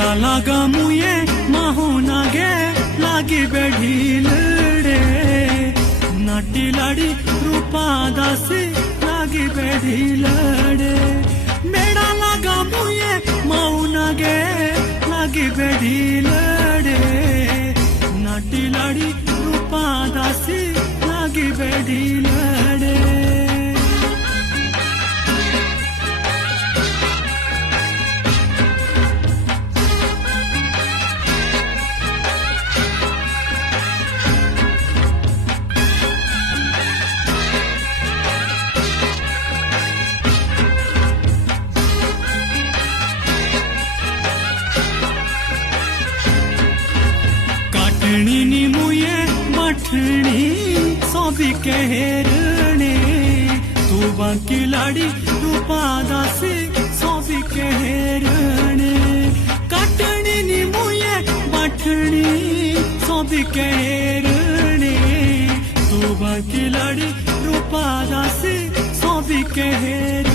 मेरा लागा मुये माहो नागे लागी बेढीलडे नाटी लाडी रूपा दासी लागी बेढीलडे मेरा लागा मुये माहो नागे लागी बेढीलडे नाटी लाडी रूपा दासी लागी बेढीलडे काटणी मुये मठणी सोबी केरणे तू बाकी लाडी रूपा दासी सोबी केरणे काटणी मुये मठणी सोबी केरणे तू बाकी लाडी रूपा दासी सोबी केरणे